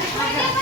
Thank you.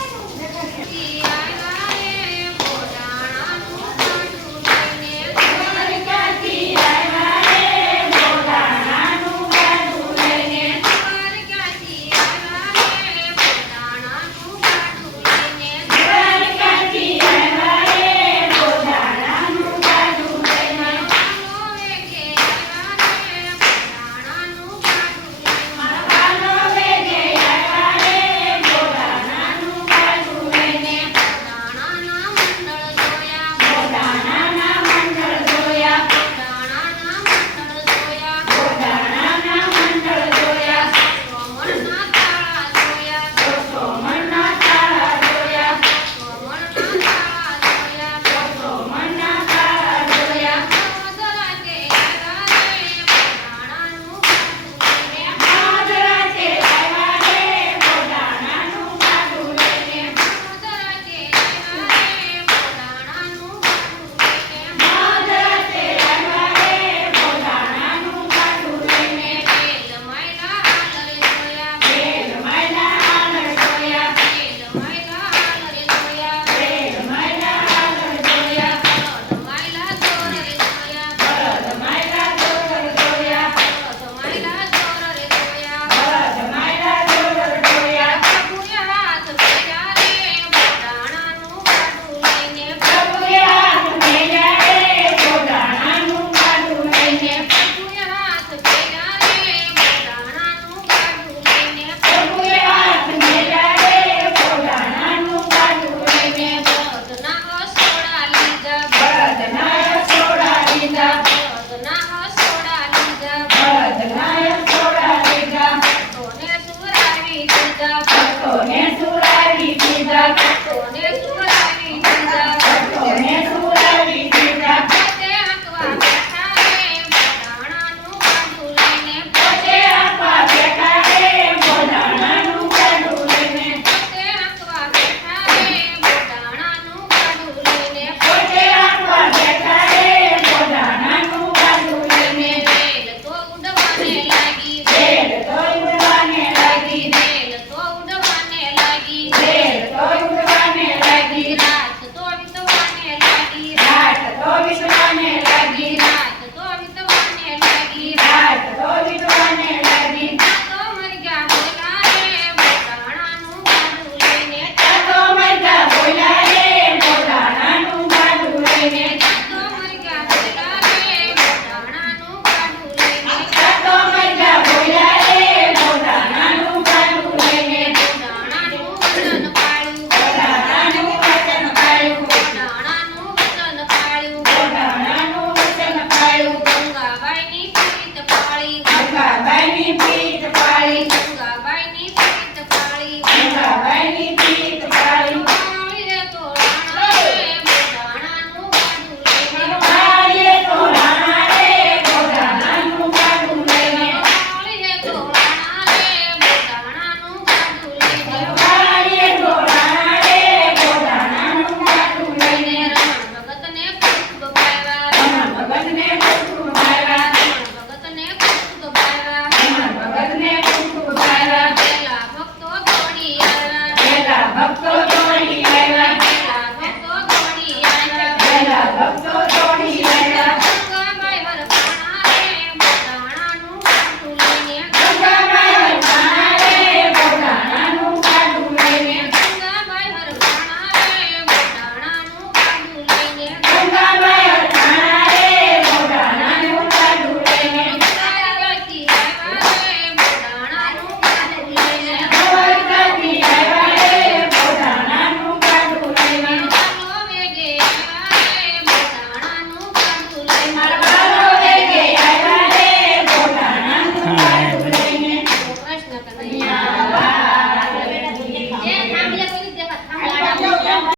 ભક્તોને સુરાવી દીધા ભક્તોને સુરાવી